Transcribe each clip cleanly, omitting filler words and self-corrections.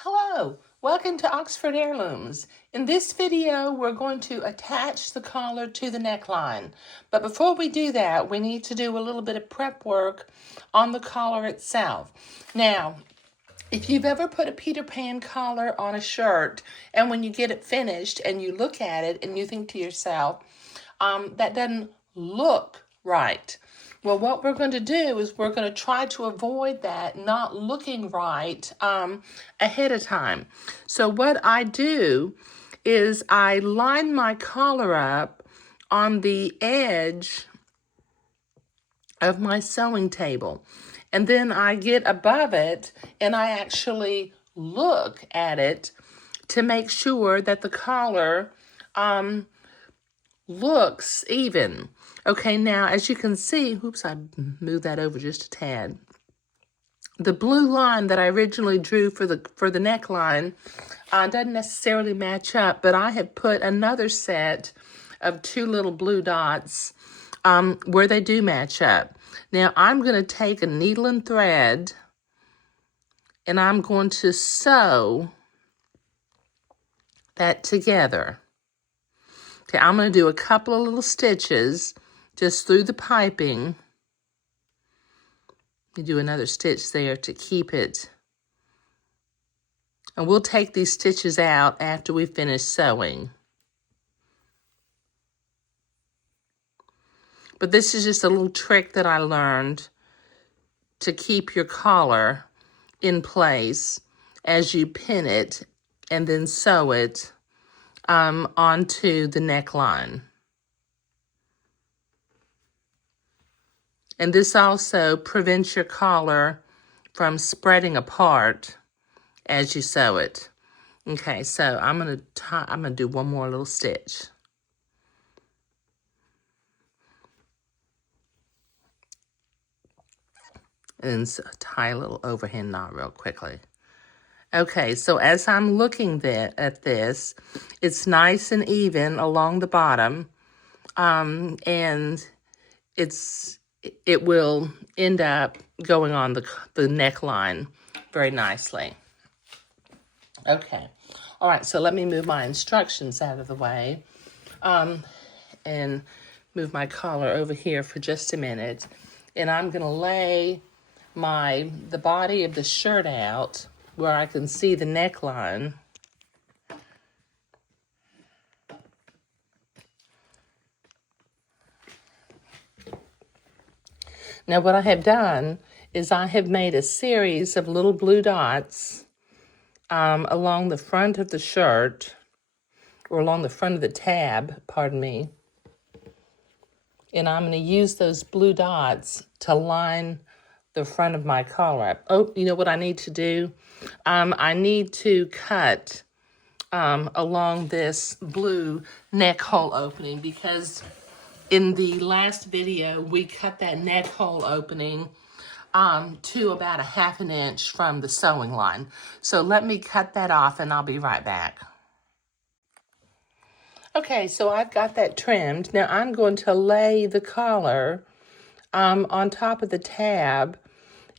Hello, welcome to Oxford Heirlooms. In this video, we're going to attach the collar to the neckline. But before we do that, we need to do a little bit of prep work on the collar itself. Now, if you've ever put a Peter Pan collar on a shirt, and when you get it finished and you look at it and you think to yourself, that doesn't look right. Well, what we're going to do is we're going to try to avoid that not looking right ahead of time. So what I do is I line my collar up on the edge of my sewing table. And then I get above it and I actually look at it to make sure that the collar looks even. Okay, now as you can see, oops, I moved that over just a tad. The blue line that I originally drew for the neckline doesn't necessarily match up, but I have put another set of two little blue dots where they do match up. Now I'm going to take a needle and thread and I'm going to sew that together. Okay, I'm going to do a couple of little stitches just through the piping. You do another stitch there to keep it. And we'll take these stitches out after we finish sewing. But this is just a little trick that I learned to keep your collar in place as you pin it and then sew it onto the neckline. And this also prevents your collar from spreading apart as you sew it. Okay, so I'm gonna do one more little stitch. And then tie a little overhand knot real quickly. Okay, so as I'm looking at this, it's nice and even along the bottom, and it will end up going on the neckline very nicely. Okay, all right, so let me move my instructions out of the way and move my collar over here for just a minute. And I'm gonna lay the body of the shirt out where I can see the neckline. Now what I have done is I have made a series of little blue dots along the front of the shirt, or along the front of the tab, pardon me. And I'm going to use those blue dots to line the front of my collar up. Oh, you know what I need to do? I need to cut along this blue neck hole opening, because in the last video, we cut that neck hole opening to about 1/2 inch from the sewing line. So let me cut that off and I'll be right back. Okay, so I've got that trimmed. Now I'm going to lay the collar on top of the tab.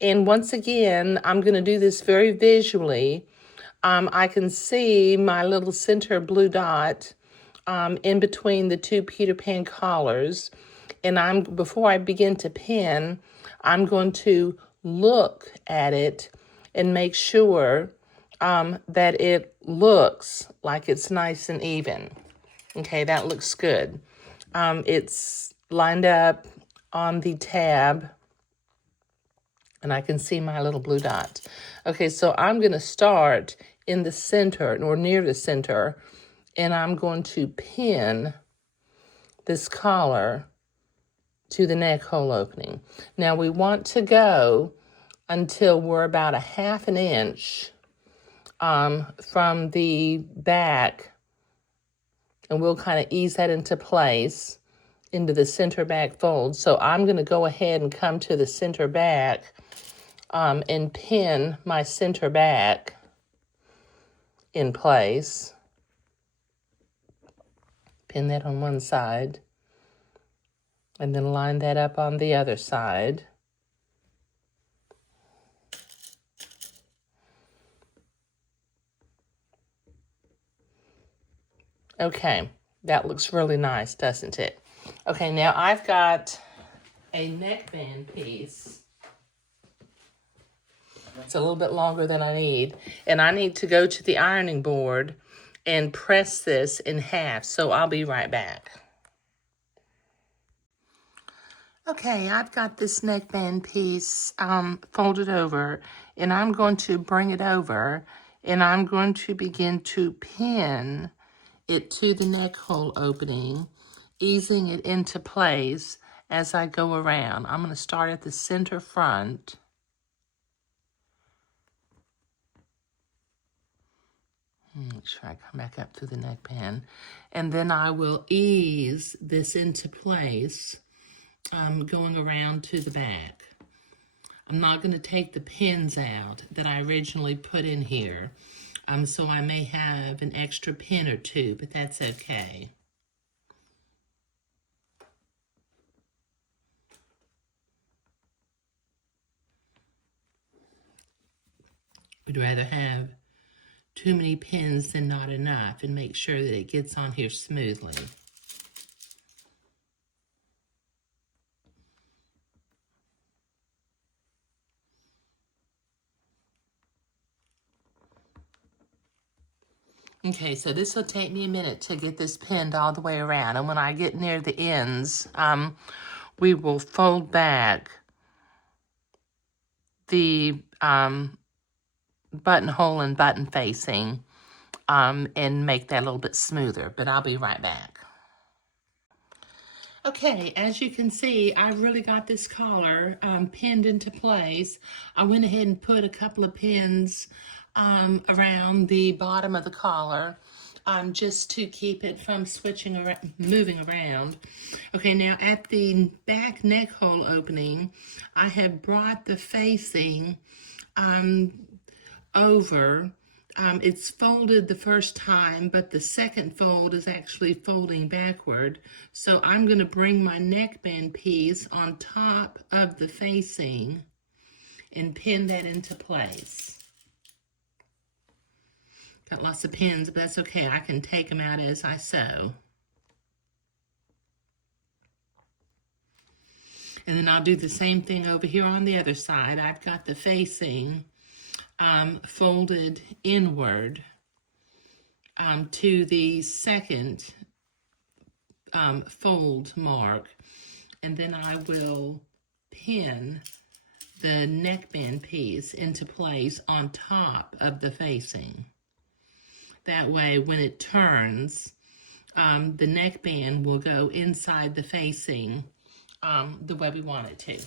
And once again, I'm going to do this very visually. I can see my little center blue dot in between the two Peter Pan collars. And before I begin to pin, I'm going to look at it and make sure that it looks like it's nice and even. Okay, that looks good. It's lined up on the tab, and I can see my little blue dot. Okay, so I'm going to start in the center, or near the center, and I'm going to pin this collar to the neck hole opening. Now we want to go until we're about 1/2 inch from the back, and we'll kind of ease that into place into the center back fold. So I'm going to go ahead and come to the center back and pin my center back in place. Pin that on one side, and then line that up on the other side. Okay, that looks really nice, doesn't it? Okay, now I've got a neckband piece. It's a little bit longer than I need. And I need to go to the ironing board and press this in half. So I'll be right back. Okay, I've got this neckband piece folded over, and I'm going to bring it over, and I'm going to begin to pin it to the neck hole opening, easing it into place as I go around. I'm going to start at the center front. Make sure I come back up through the neckband. And then I will ease this into place, going around to the back. I'm not going to take the pins out that I originally put in here. So I may have an extra pin or two, but that's okay. We'd rather have too many pins than not enough, and make sure that it gets on here smoothly. Okay, so this will take me a minute to get this pinned all the way around, and when I get near the ends, we will fold back the buttonhole and button facing and make that a little bit smoother, but I'll be right back. Okay, as you can see, I really got this collar pinned into place. I went ahead and put a couple of pins around the bottom of the collar just to keep it from switching around, moving around. Okay, now at the back neck hole opening, I have brought the facing over. It's folded the first time, but the second fold is actually folding backward. So I'm going to bring my neckband piece on top of the facing and pin that into place. Got lots of pins, but that's okay. I can take them out as I sew. And then I'll do the same thing over here on the other side. I've got the facing folded inward to the second fold mark, and then I will pin the neckband piece into place on top of the facing. That way, when it turns, the neckband will go inside the facing the way we want it to.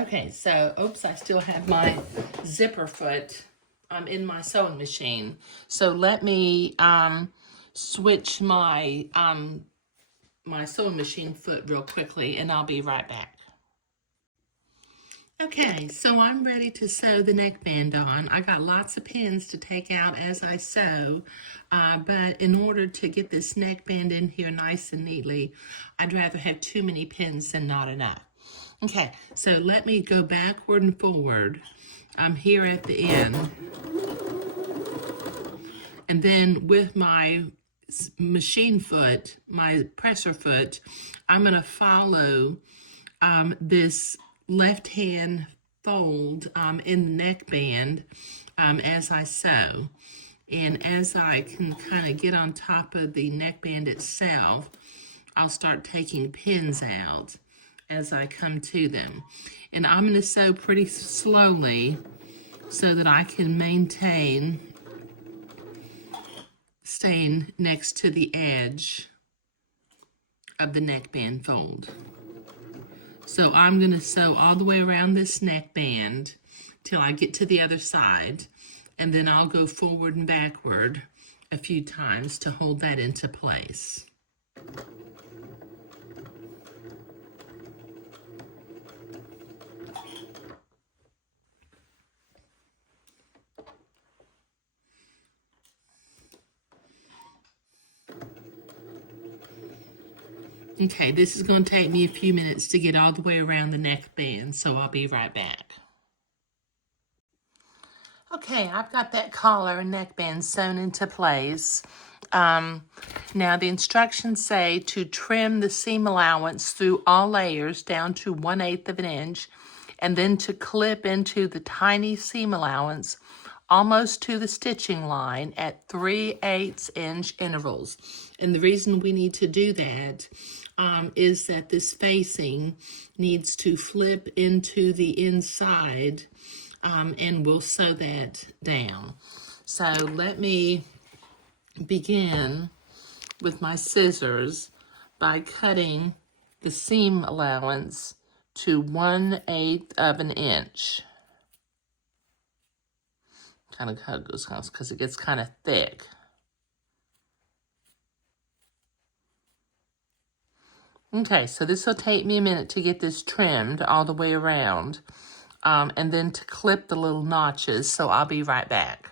Okay, so, oops, I still have my zipper foot in my sewing machine. So let me switch my my sewing machine foot real quickly, and I'll be right back. Okay, so I'm ready to sew the neckband on. I got lots of pins to take out as I sew, but in order to get this neckband in here nice and neatly, I'd rather have too many pins than not enough. Okay, so let me go backward and forward. I'm here at the end. And then with my machine foot, my presser foot, I'm going to follow this left hand fold in the neckband as I sew. And as I can kind of get on top of the neckband itself, I'll start taking pins out as I come to them. And I'm going to sew pretty slowly so that I can maintain staying next to the edge of the neckband fold. So I'm going to sew all the way around this neckband till I get to the other side, and then I'll go forward and backward a few times to hold that into place. Okay, this is going to take me a few minutes to get all the way around the neckband, so I'll be right back. Okay, I've got that collar and neckband sewn into place. Now the instructions say to trim the seam allowance through all layers down to 1/8 of an inch, and then to clip into the tiny seam allowance almost to the stitching line at 3/8 inch intervals. And the reason we need to do that is that this facing needs to flip into the inside, and we'll sew that down. So let me begin with my scissors by cutting the seam allowance to 1/8 of an inch. Kind of cut goes because it gets kind of thick. Okay, so this will take me a minute to get this trimmed all the way around, and then to clip the little notches, so I'll be right back.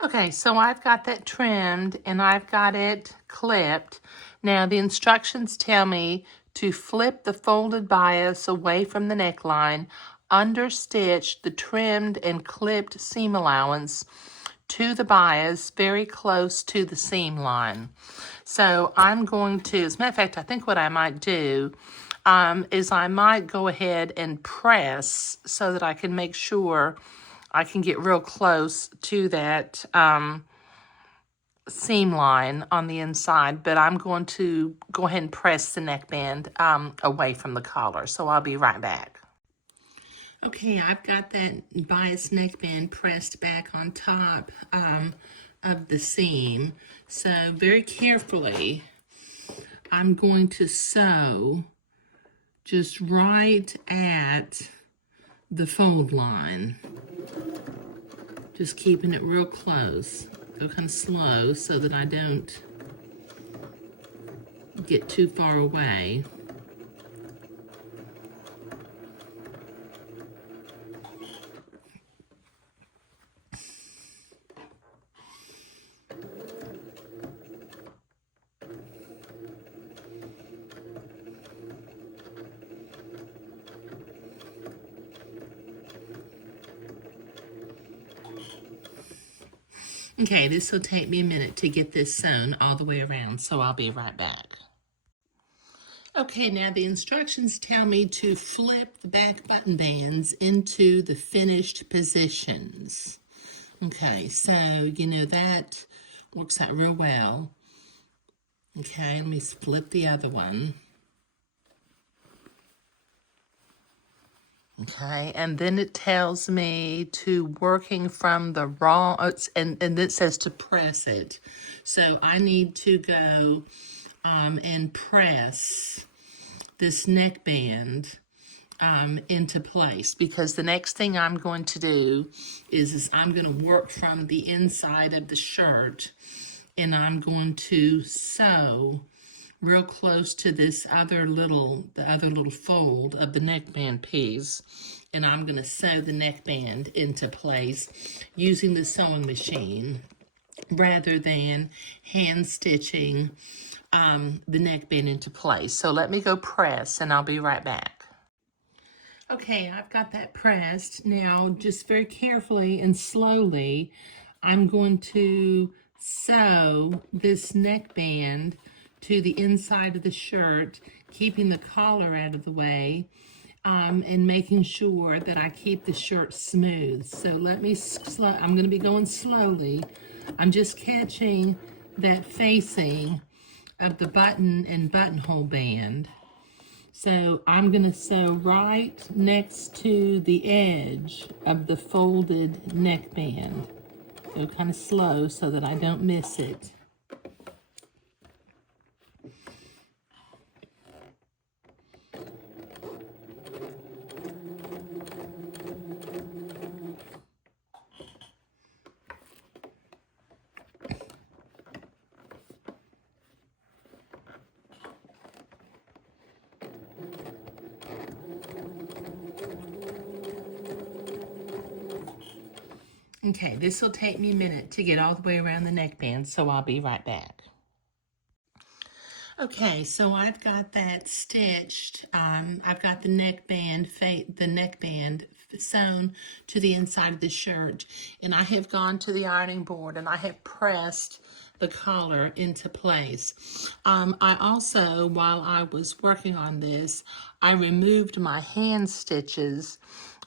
Okay, so I've got that trimmed and I've got it clipped. Now the instructions tell me to flip the folded bias away from the neckline, understitch the trimmed and clipped seam allowance to the bias very close to the seam line. So I'm going to, as a matter of fact, I think what I might do is I might go ahead and press so that I can make sure I can get real close to that seam line on the inside, but I'm going to go ahead and press the neckband away from the collar. So I'll be right back. Okay, I've got that bias neckband pressed back on top of the seam. So very carefully, I'm going to sew just right at the fold line. Just keeping it real close. Go kind of slow so that I don't get too far away. Okay, this will take me a minute to get this sewn all the way around, so I'll be right back. Okay, now the instructions tell me to flip the back button bands into the finished positions. Okay, so, that works out real well. Okay, let me flip the other one. Okay, and then it tells me to working from the wrong, and it says to press it. So I need to go and press this neckband into place, because the next thing I'm going to do is I'm going to work from the inside of the shirt, and I'm going to sew real close to this the other little fold of the neckband piece, and I'm going to sew the neckband into place using the sewing machine rather than hand stitching the neckband into place. So let me go press and I'll be right back. Okay, I've got that pressed. Now just very carefully and slowly I'm going to sew this neckband to the inside of the shirt, keeping the collar out of the way, and making sure that I keep the shirt smooth. So let me I'm going to be going slowly. I'm just catching that facing of the button and buttonhole band. So I'm going to sew right next to the edge of the folded neckband. Go kind of slow so that I don't miss it. Okay, this will take me a minute to get all the way around the neckband, so I'll be right back. Okay, so I've got that stitched. I've got the neckband sewn to the inside of the shirt, and I have gone to the ironing board and I have pressed the collar into place. I also, while I was working on this, I removed my hand stitches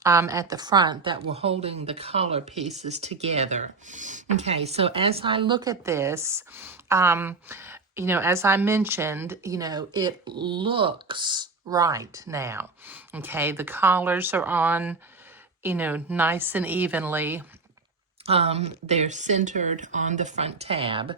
at the front that were holding the collar pieces together. Okay, so as I look at this, you know, as I mentioned, you know, it looks right now. Okay, the collars are on, you know, nice and evenly. They're centered on the front tab.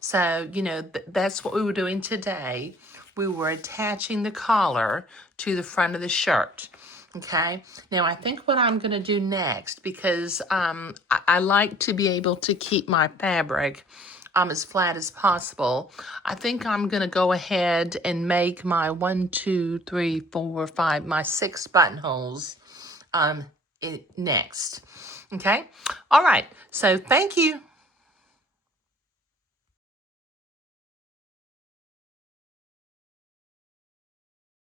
So, you know, that's what we were doing today. We were attaching the collar to the front of the shirt. Okay, now I think what I'm going to do next, because I like to be able to keep my fabric as flat as possible, I think I'm going to go ahead and make my 1, 2, 3, 4, 5, my 6 buttonholes next. Okay, all right, so thank you.